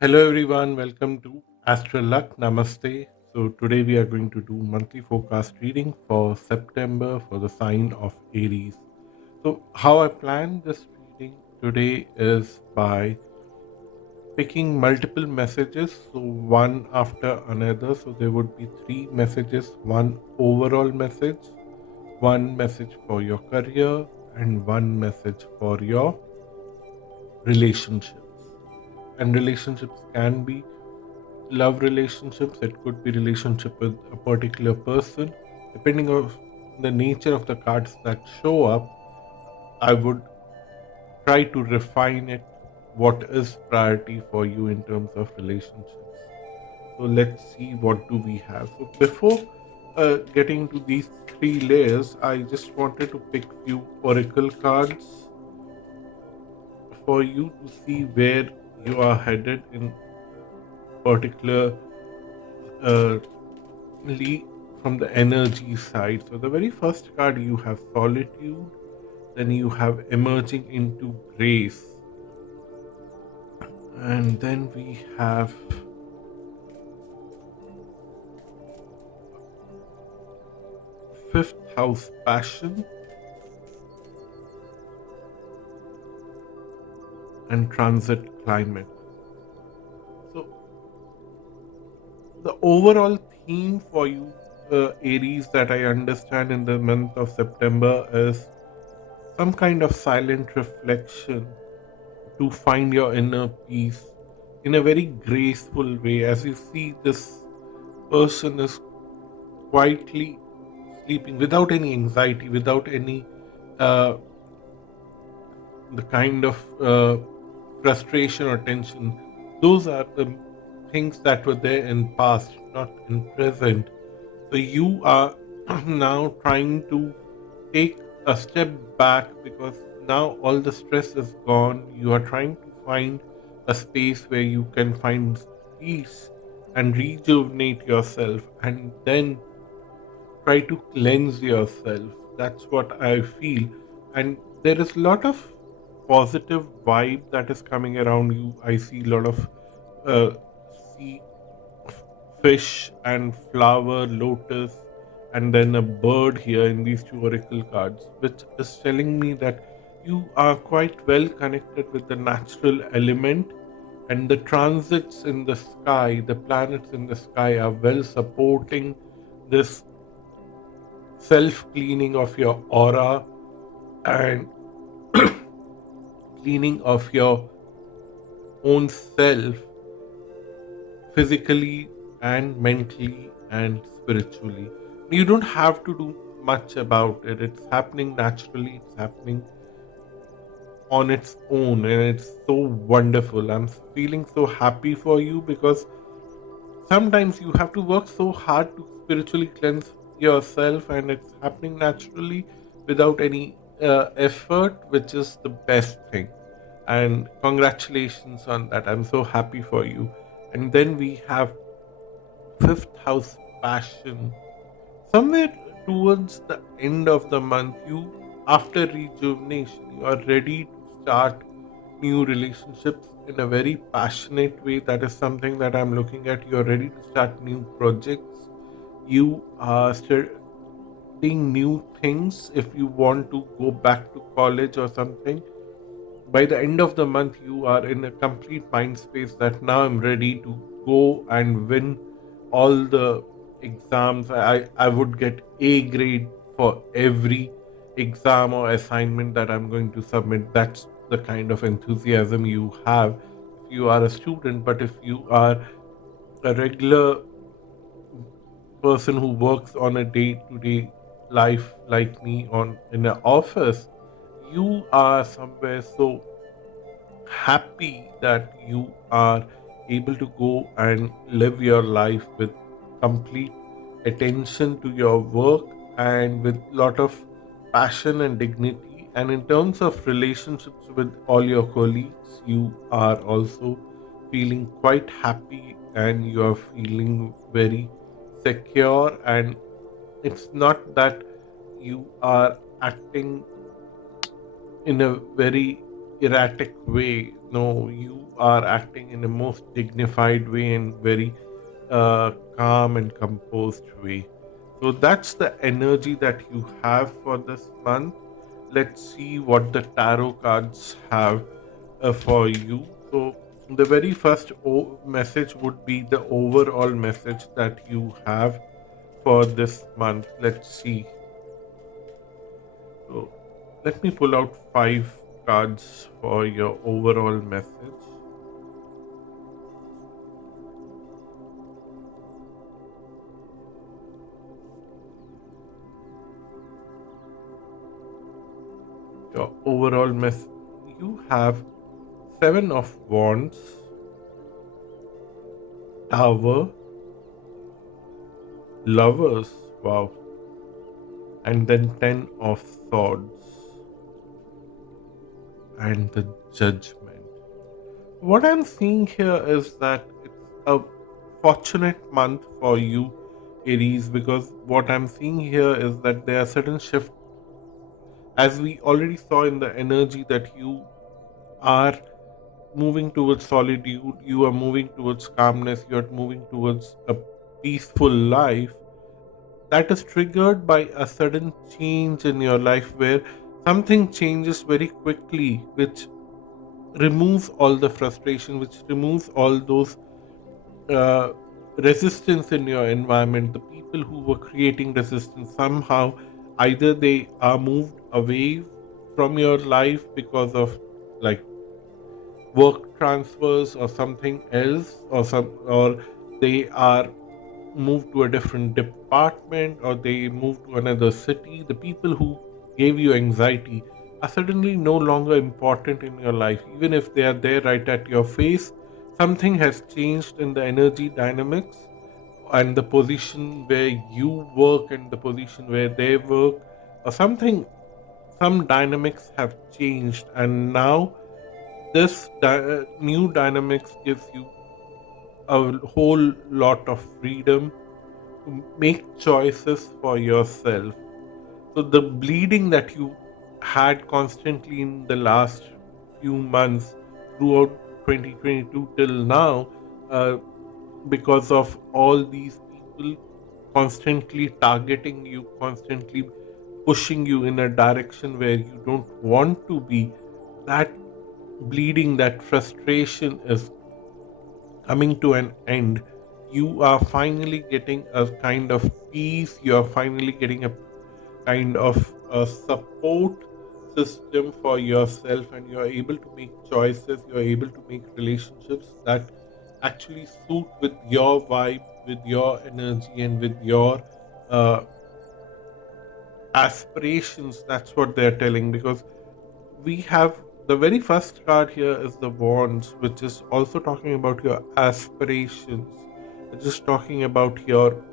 Hello everyone, welcome to Astral Luck. Namaste. So today we are going to do monthly forecast reading for September for the sign of Aries. So how I plan this reading today is by picking multiple messages, so one after another. So there would be three messages, one overall message, one message for your career, and one message for your relationships. And relationships can be love relationships, it could be relationship with a particular person. Depending on the nature of the cards that show up, I would try to refine it, what is priority for you in terms of relationships. So let's see, what do we have. So before getting to these three layers, I just wanted to pick few oracle cards for you to see where you are headed in particular, uh, from the energy side. So the very first card, you have solitude, then you have emerging into grace, and then we have fifth house passion and transit climate. So the overall theme for you, Aries, that I understand in the month of September is some kind of silent reflection to find your inner peace in a very graceful way. As you see, this person is quietly sleeping without any anxiety, without any uh, the kind of frustration or tension. Those are the things that were there in past, not in present. So you are now trying to take a step back because now all the stress is gone. You are trying to find a space where you can find peace and rejuvenate yourself, and then try to cleanse yourself. That's what I feel. And there is a lot of positive vibe that is coming around you. I see a lot of uh, sea fish and flower, lotus, and then a bird here in these two oracle cards, which is telling me that you are quite well connected with the natural element, and the transits in the sky, the planets in the sky, are well supporting this self cleaning of your aura and cleaning of your own self, physically and mentally and spiritually. You don't have to do much about it. It's happening naturally, it's happening on its own, and it's so wonderful. I'm feeling so happy for you because sometimes you have to work so hard to spiritually cleanse yourself, and it's happening naturally without any effort, which is the best thing. And congratulations on that. I'm so happy for you. And then we have fifth house passion. Somewhere towards the end of the month, you, after rejuvenation, you are ready to start new relationships in a very passionate way. That is something that I'm looking at. You're ready to start new projects. You are studying new things. If you want to go back to college or something, by the end of the month, you are in a complete mind space that now I'm ready to go and win all the exams. I would get A grade for every exam or assignment that I'm going to submit. That's the kind of enthusiasm you have if you are a student. But if you are a regular person who works on a day-to-day life like me on in an office, you are somewhere so happy that you are able to go and live your life with complete attention to your work and with lot of passion and dignity. And in terms of relationships with all your colleagues, you are also feeling quite happy and you are feeling very secure. And it's not that you are acting in a very erratic way. No, you are acting in a most dignified way and very calm and composed way. So that's the energy that you have for this month. Let's see what the tarot cards have for you. So the very first message would be the overall message that you have for this month. Let's see. So let me pull out five cards for your overall message. Your overall mess. You have Seven of Wands, Tower, Lovers, wow, and then Ten of Swords and the Judgment. What I'm seeing here is that it's a fortunate month for you, Aries, because what I'm seeing here is that there are certain shifts, as we already saw in the energy, that you are moving towards solitude, you are moving towards calmness, you are moving towards a peaceful life that is triggered by a sudden change in your life where something changes very quickly, which removes all the frustration, which removes all those uh, resistance in your environment. The people who were creating resistance somehow either they are moved away from your life because of like work transfers or something else, or they are move to a different department or they move to another city. The people who gave you anxiety are suddenly no longer important in your life, even if they are there right at your face. Something has changed in the energy dynamics and the position where you work and the position where they work, or something, some dynamics have changed, and now this new dynamics gives you a whole lot of freedom to make choices for yourself. So the bleeding that you had constantly in the last few months throughout 2022 till now, because of all these people constantly targeting you, constantly pushing you in a direction where you don't want to be, that bleeding, that frustration is coming to an end. You are finally getting a kind of peace, you are finally getting a kind of a support system for yourself, and you are able to make choices, you are able to make relationships that actually suit with your vibe, with your energy, and with your uh, aspirations. That's what they're telling, because we have the very first card here is the wands, which is also talking about your aspirations, which is talking about your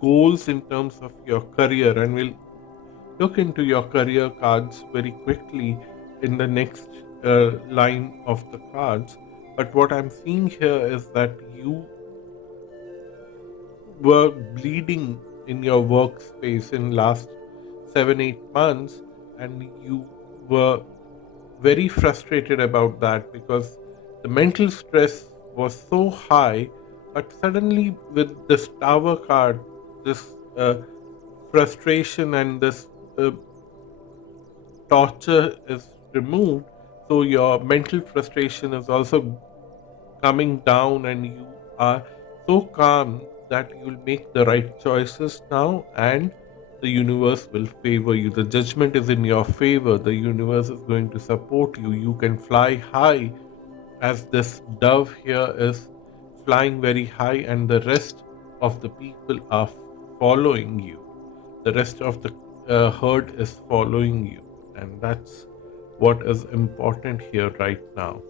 goals in terms of your career, and we'll look into your career cards very quickly in the next line of the cards. But what I'm seeing here is that you were bleeding in your workspace in last 7 8 months, and you were very frustrated about that because the mental stress was so high. But suddenly, with this tower card, this frustration and this uh, torture is removed. So, your mental frustration is also coming down, and you are so calm that you'll make the right choices now, and the universe will favor you. The judgment is in your favor. The universe is going to support you. You can fly high, as this dove here is flying very high, and the rest of the people are following you. The rest of the herd is following you, and that's what is important here right now.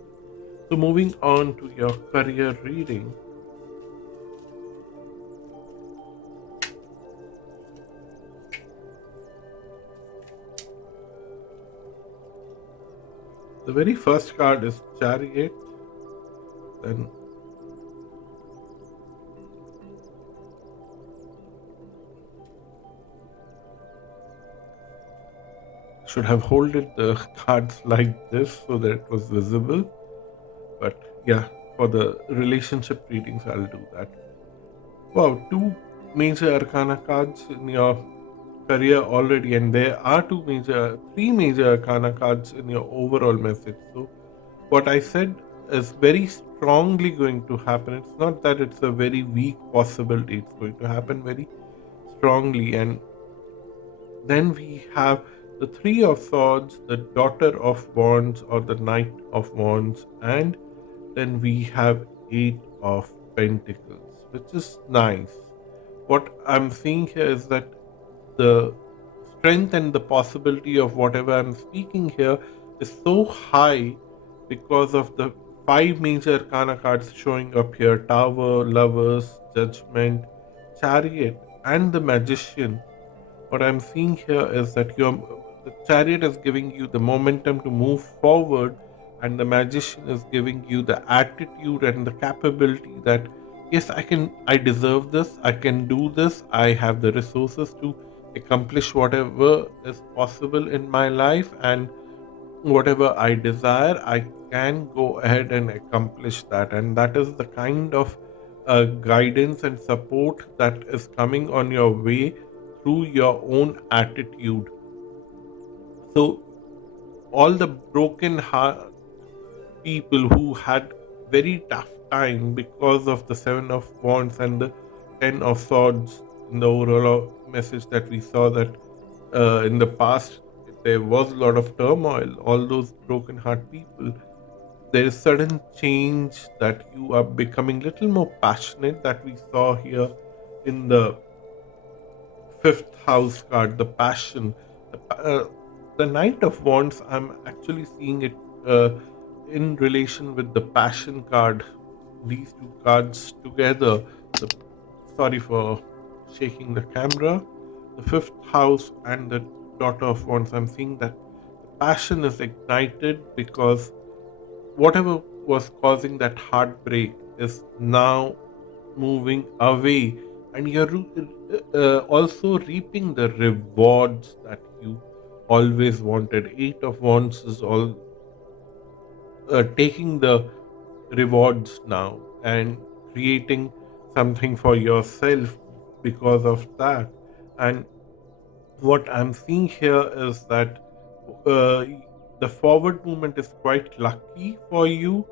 So, moving on to your career reading, the very first card is Chariot, then should have holded the cards like this so that it was visible. But yeah, for the relationship readings, I'll do that. Wow, two major arcana cards in your career already, and there are three major arcana cards in your overall message. So, what I said is very strongly going to happen. It's not that it's a very weak possibility, it's going to happen very strongly. And then we have the Three of Swords, the Daughter of Wands, or the Knight of Wands, and then we have Eight of Pentacles, which is nice. What I'm seeing here is that the strength and the possibility of whatever I'm speaking here is so high because of the five major arcana cards showing up here: Tower, Lovers, Judgment, Chariot, and the Magician. What I'm seeing here is that the chariot is giving you the momentum to move forward, and the magician is giving you the attitude and the capability that yes, I deserve this, I can do this, I have the resources to accomplish whatever is possible in my life, and whatever I desire, I can go ahead and accomplish that. And that is the kind of guidance and support that is coming on your way through your own attitude. So, all the broken heart people who had very tough time because of the Seven of Wands and the Ten of Swords in the overall message that we saw that in the past there was a lot of turmoil, all those broken heart people, there is sudden change that you are becoming little more passionate that we saw here in the fifth house card, the passion, the Knight of Wands. I'm actually seeing it in relation with the passion card. These two cards together. The Sorry for shaking the camera. The fifth house and the Daughter of Wands. I'm seeing that the passion is ignited because whatever was causing that heartbreak is now moving away, and you're also reaping the rewards that you always wanted. Eight of Wands is all taking the rewards now and creating something for yourself because of that. And what I'm seeing here is that uh, the forward movement is quite lucky for you,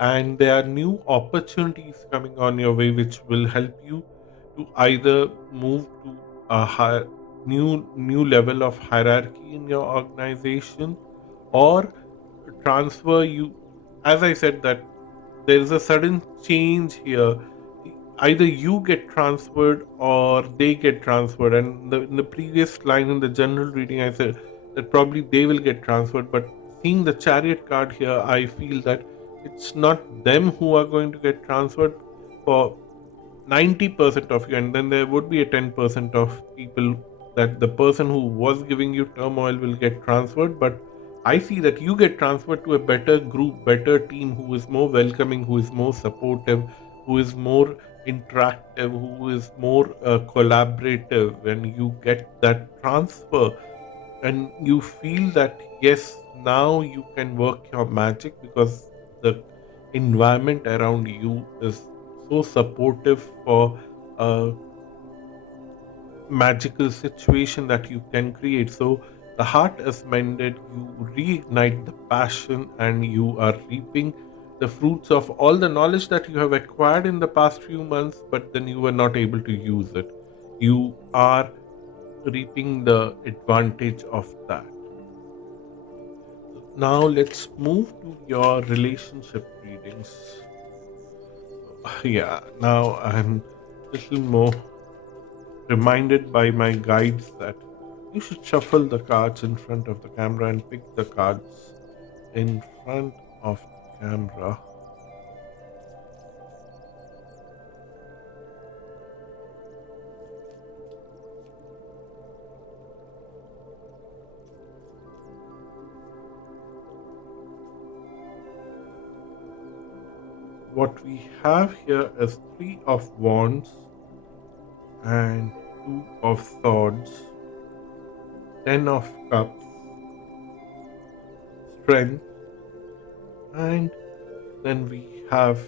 and there are new opportunities coming on your way which will help you to either move to a new level of hierarchy in your organization, or transfer you. As I said, that there is a sudden change here. Either you get transferred or they get transferred. And in the previous line in the general reading, I said that probably they will get transferred. But seeing the chariot card here, I feel that it's not them who are going to get transferred for 90% of you, and then there would be a 10% of people that the person who was giving you turmoil will get transferred. But I see that you get transferred to a better group, better team, who is more welcoming, who is more supportive, who is more interactive, who is more collaborative. When you get that transfer and you feel that yes, now you can work your magic because the environment around you is so supportive for a magical situation that you can create. So the heart is mended, you reignite the passion, and you are reaping the fruits of all the knowledge that you have acquired in the past few months, but then you were not able to use it. You are reaping the advantage of that. So now let's move to your relationship readings. So yeah, now I'm little more reminded by my guides that you should shuffle the cards in front of the camera and pick the cards in front of the camera. What we have here is Three of Wands and Two of Swords, Ten of Cups, strength. And then we have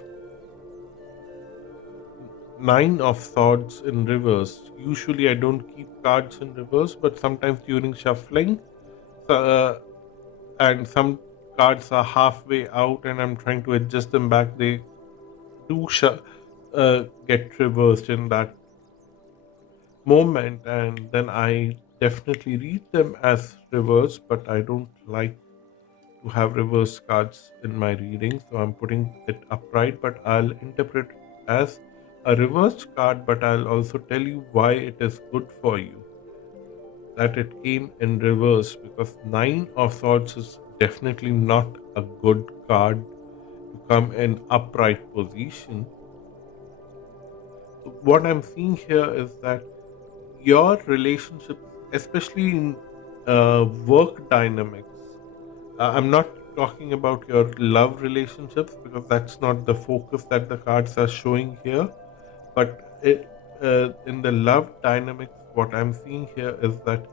nine of swords in reverse. Usually I don't keep cards in reverse, but sometimes during shuffling, uh, and some cards are halfway out and I'm trying to adjust them back, they do get reversed in that moment, and then I definitely read them as reverse, but I don't like to have reverse cards in my reading, so I'm putting it upright, but I'll interpret it as a reversed card, but I'll also tell you why it is good for you that it came in reverse, because nine of swords is definitely not a good card to come in upright position. So what I'm seeing here is that your relationships, especially in work dynamics, I'm not talking about your love relationships because that's not the focus that the cards are showing here. But in the love dynamics, what I'm seeing here is that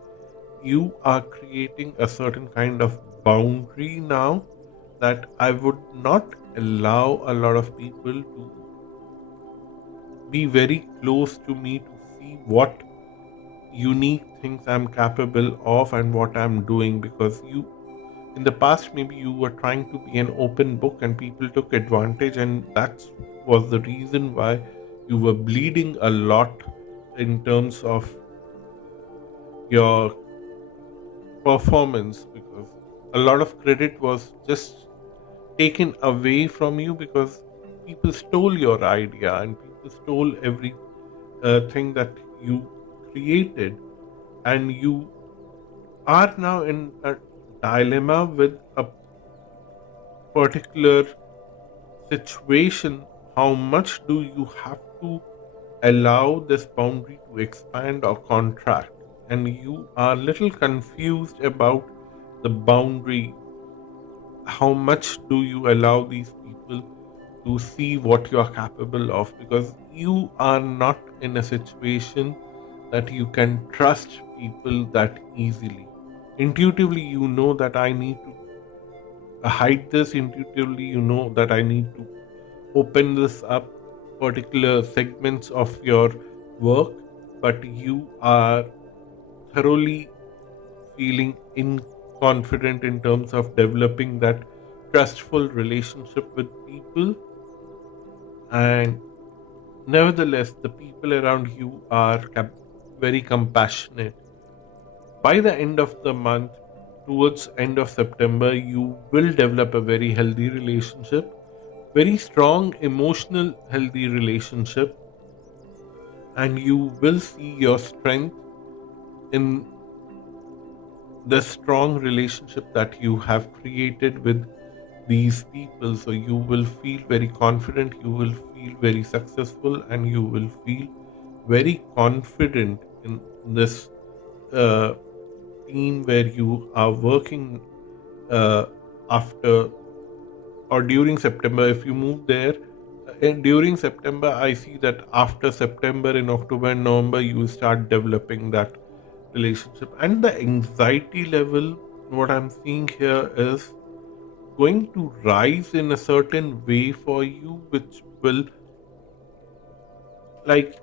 you are creating a certain kind of boundary now, that I would not allow a lot of people to be very close to me to see what unique things I'm capable of and what I'm doing, because you in the past maybe you were trying to be an open book and people took advantage, and that's was the reason why you were bleeding a lot in terms of your performance, because a lot of credit was just taken away from you because people stole your idea and people stole every thing that you created, and you are now in a dilemma with a particular situation. How much do you have to allow this boundary to expand or contract? And you are a little confused about the boundary. How much do you allow these people to see what you are capable of? Because you are not in a situation that you can trust people that easily. Intuitively, you know that I need to hide this. Intuitively, you know that I need to open this up, particular segments of your work, but you are thoroughly feeling inconfident in terms of developing that trustful relationship with people. And nevertheless, the people around you are very compassionate. By the end of the month, towards end of September, you will develop a very healthy relationship, very strong emotional healthy relationship, and you will see your strength in the strong relationship that you have created with these people. So you will feel very confident, you will feel very successful, and you will feel very confident in this uh, team where you are working uh, after or during September. If you move there and during September, I see that after September, in October and November, you will start developing that relationship. And the anxiety level, what I'm seeing here, is going to rise in a certain way for you, which will, like,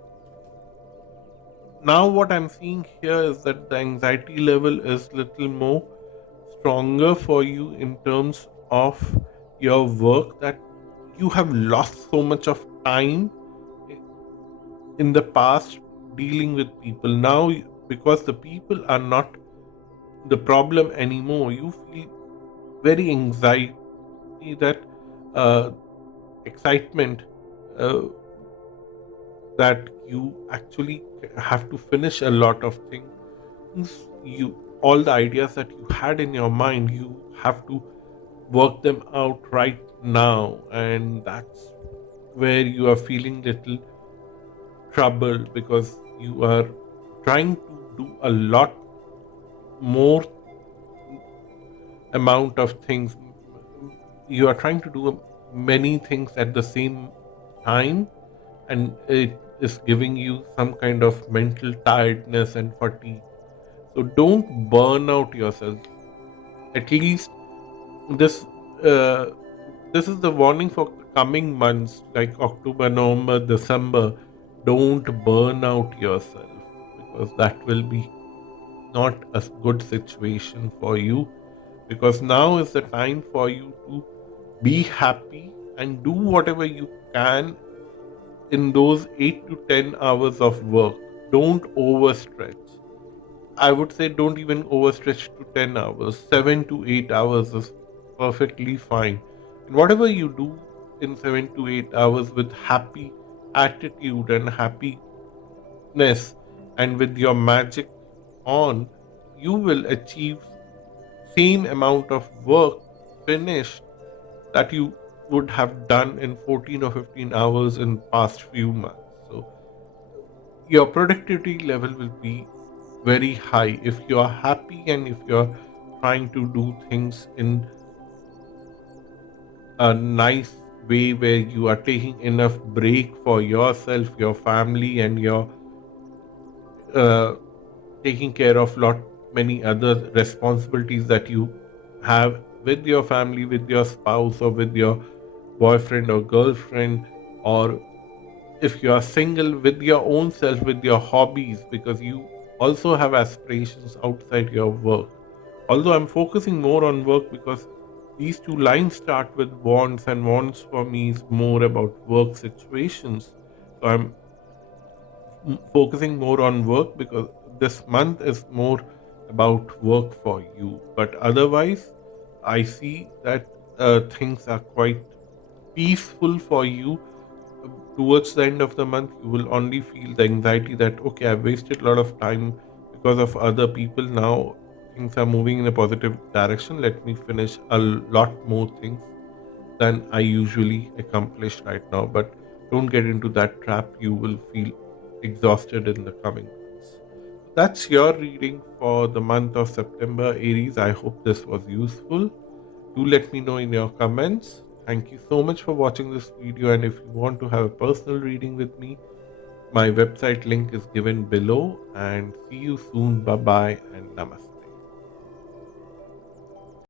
now what I'm seeing here is that the anxiety level is little more stronger for you in terms of your work, that you have lost so much of time in the past dealing with people. Now, because the people are not the problem anymore, you feel very anxiety, that uh, excitement, uh, that you actually have to finish a lot of things. You all the ideas that you had in your mind, you have to work them out right now, and that's where you are feeling little troubled, because you are trying to do a lot more amount of things. You are trying to do many things at the same time, and it is giving you some kind of mental tiredness and fatigue. So don't burn out yourself. At least This uh, this is the warning for the coming months like October, November, December. Don't burn out yourself, because that will be not a good situation for you, because now is the time for you to be happy and do whatever you can in those 8 to 10 hours of work. Don't overstretch. I would say don't even overstretch to 10 hours. 7 to 8 hours is perfectly fine. And whatever you do in 7 to 8 hours with happy attitude and happiness and with your magic on, you will achieve same amount of work finished that you would have done in 14 or 15 hours in past few months. So your productivity level will be very high if you are happy and if you're trying to do things in a nice way where you are taking enough break for yourself, your family, and you're uh, taking care of lot many other responsibilities that you have with your family, with your spouse, or with your boyfriend or girlfriend, or if you are single, with your own self, with your hobbies, because you also have aspirations outside your work. Although I'm focusing more on work because these two lines start with wants, and wants for me is more about work situations. So I'm focusing more on work because this month is more about work for you. But otherwise, I see that things are quite peaceful for you. Towards the end of the month, you will only feel the anxiety that, okay, I've wasted a lot of time because of other people. Now things are moving in a positive direction. Let me finish a lot more things than I usually accomplish right now. But don't get into that trap. You will feel exhausted in the coming months. So that's your reading for the month of September, Aries. I hope this was useful. Do let me know in your comments. Thank you so much for watching this video. And if you want to have a personal reading with me, my website link is given below. And see you soon. Bye bye and namaste.